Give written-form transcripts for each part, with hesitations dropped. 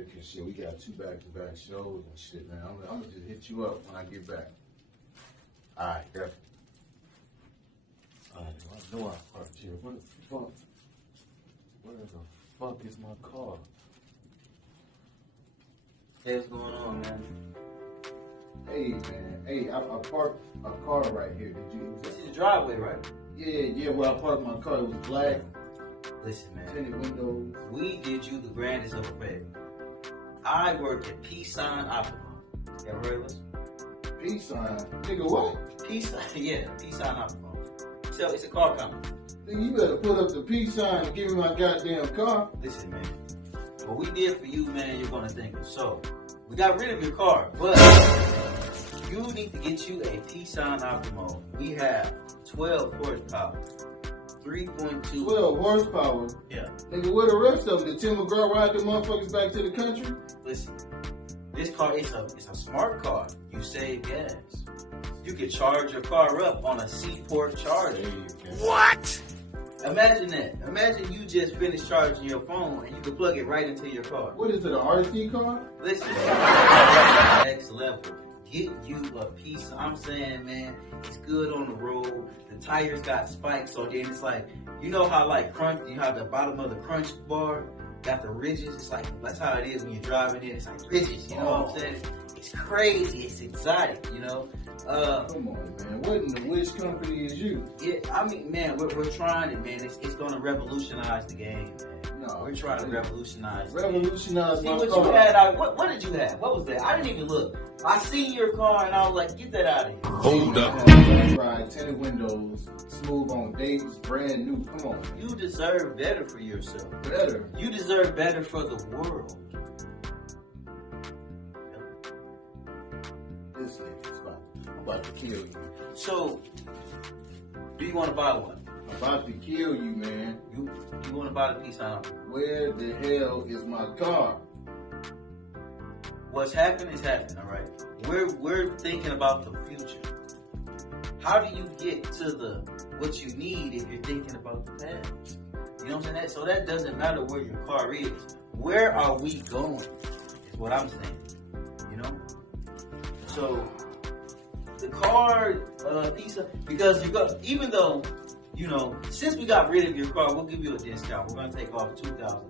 here, cause shit, we got 2 back-to-back shows and shit, man. I'm gonna just hit you up when I get back. Alright, yeah. Alright, I know I parked here. What the fuck? Where the fuck is my car? Hey, what's going on, man? Hey, man. Hey, I parked a car right here. Did you? This is the driveway, right? Yeah. Where I parked my car, it was black, Listen, man. tinted windows. We did you the grandest of a favor. I work at Peace Sign Optimum. Ever heard of us? Peace sign. Nigga, what? Peace Sign, yeah, Peace Sign Optimum. So it's a car company. Nigga, you better put up the peace sign and give me my goddamn car. Listen, man. What we did for you, man, you're gonna thank us. So we got rid of your car, but you need to get you a Peace Sign Optimum. We have 12 horsepower, 3.2. 12 horsepower. Yeah. Nigga, where the rest of them? Did Tim McGraw ride the motherfuckers back to the country? Listen, this car is a smart car. You save gas. You can charge your car up on a Seaport charger. What? Imagine that. Imagine you just finished charging your phone and you can plug it right into your car. What is it, an RC car? Listen, next level. Get you a piece. I'm saying, man, it's good on the road. The tires got spikes, so then it's like, you know how like crunch, you have the bottom of the crunch bar got the ridges. It's like that's how it is when you're driving in. It's like ridges. You know what I'm saying? It's crazy. It's exotic. You know. Come on, man. What in the which company is you? Yeah, I mean, man, we're trying it, man. It's going to revolutionize the game, man. No, We're trying to revolutionize. revolutionize See my what car. you had. What did you have? What was that? I didn't even look. I seen your car and I was like, get that out of here. Hold up. Ride, tinted windows, smooth on dates, brand new. Come on, man. You deserve better for yourself. Better. You deserve better for the world. This nigga's about to kill you. So, do you want to buy one? I'm about to kill you, man. You want to buy the piece on? Where the hell is my car? What's happened is happening, all right? We're thinking about the future. How do you get to the what you need if you're thinking about the past? You know what I'm saying? So that doesn't matter where your car is. Where are we going? Is what I'm saying. You know? So the car piece of, because you got, even though, you know, since we got rid of your car, we'll give you a discount. We're gonna take off $2,000.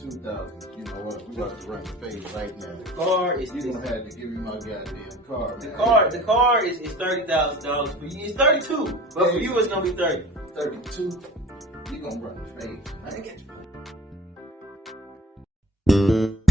2,000. You know what? We about to run the fade right now. The car is You gonna have to give me my goddamn car, the man. car is $30,000 for you. It's 32, but for you it's gonna be 30. 32. You gonna run the fade. I ain't get you.